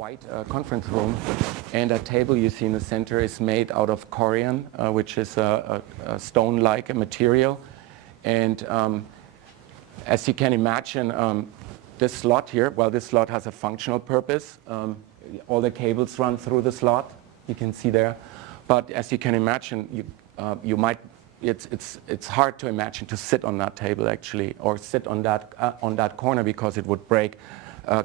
white conference room, and that table you see in the center is made out of corian, which is a stone-like material. And as you can imagine, this slot here, well, this slot has a functional purpose. All the cables run through the slot, you can see there. But as you can imagine, it's hard to imagine to sit on that table actually, or sit on that corner, because it would break.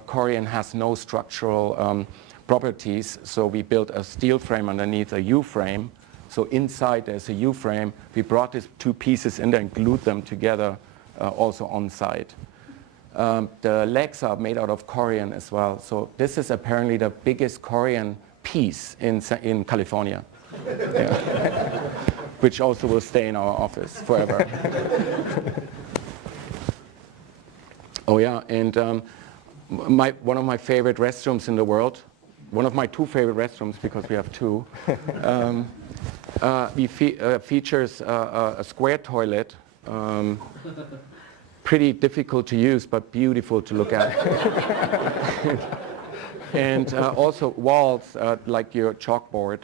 Corian has no structural properties, so we built a steel frame underneath a U-frame. So inside there's a U-frame. We brought these two pieces in there and glued them together also on site. The legs are made out of corian as well. So this is apparently the biggest corian piece in California, which also will stay in our office forever. Oh yeah, and one of my favorite restrooms in the world, one of my two favorite restrooms, because we have two, features a square toilet, pretty difficult to use but beautiful to look at. And also walls, like your chalkboard,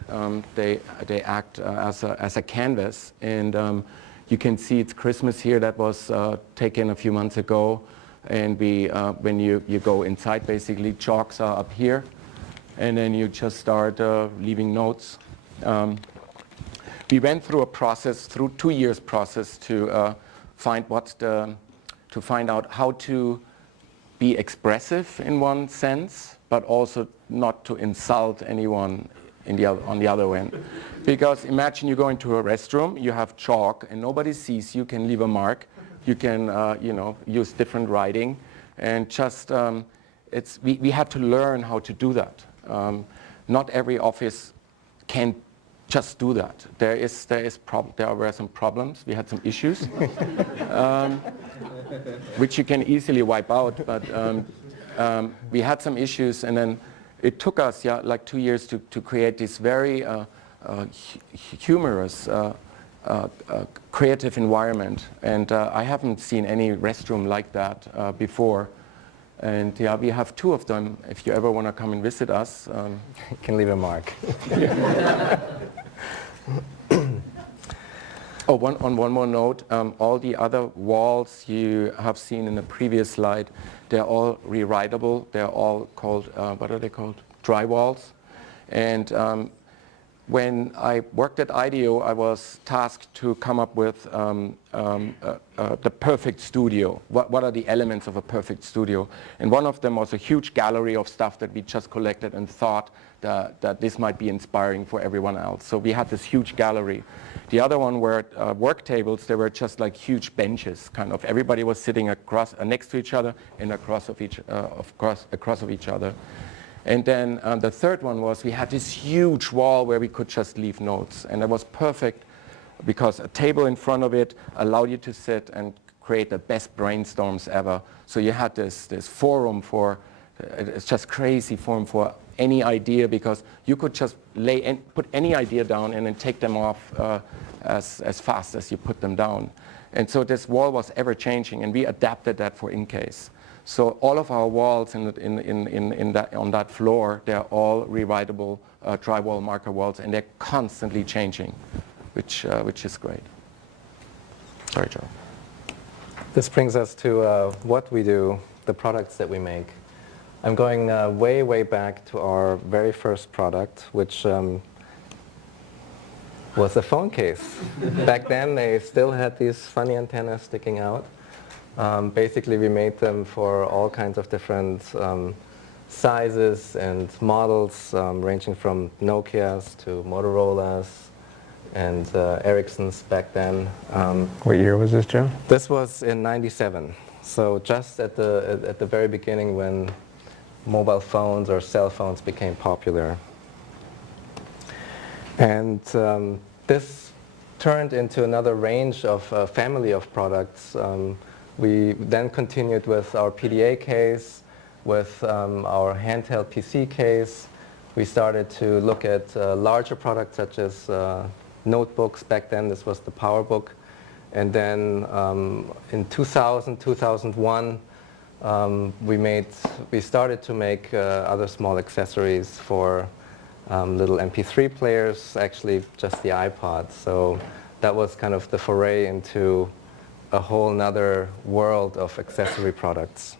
they act as a canvas. And you can see it's Christmas here. That was taken a few months ago. And when you go inside, basically chalks are up here, and then you just start leaving notes. We went through a process, through 2 years process, to find out how to be expressive in one sense, but also not to insult anyone on the other end. Because imagine you go into a restroom, you have chalk, and nobody sees you, can leave a mark. You can, use different writing, and just we had to learn how to do that. Not every office can just do that. There were some problems. We had some issues, which you can easily wipe out. But we had some issues, and then it took us like 2 years to create this very humorous. Creative environment, and I haven't seen any restroom like that before. And yeah, we have 2 of them. If you ever want to come and visit us, you can leave a mark. Oh, one more note. All the other walls you have seen in the previous slide, they're all rewritable. They're all called, what are they called? Drywalls. And when I worked at IDEO, I was tasked to come up with the perfect studio. What are the elements of a perfect studio? And one of them was a huge gallery of stuff that we just collected and thought that this might be inspiring for everyone else. So we had this huge gallery. The other one were work tables. They were just like huge benches, kind of. Everybody was sitting across, next to each other and across of each other. And then the third one was we had this huge wall where we could just leave notes. And that was perfect because a table in front of it allowed you to sit and create the best brainstorms ever. So you had this forum for, it's just crazy forum for any idea, because you could just put any idea down and then take them off as fast as you put them down. And so this wall was ever changing, and we adapted that for InCase. So all of our walls on that floor, they're all rewritable drywall marker walls, and they're constantly changing, which is great. Sorry, Joe. This brings us to what we do, the products that we make. I'm going way, way back to our very first product, which was a phone case. Back then, they still had these funny antennas sticking out. Basically, we made them for all kinds of different sizes and models, ranging from Nokias to Motorola's and Ericsson's back then. What year was this, Joe? This was in '97, so just at the very beginning when mobile phones or cell phones became popular. And this turned into another range of family of products. We then continued with our PDA case, with our handheld PC case. We started to look at larger products such as notebooks. Back then, this was the PowerBook. And then in 2000, 2001, we started to make other small accessories for little MP3 players, actually just the iPod. So that was kind of the foray into a whole nother world of accessory products.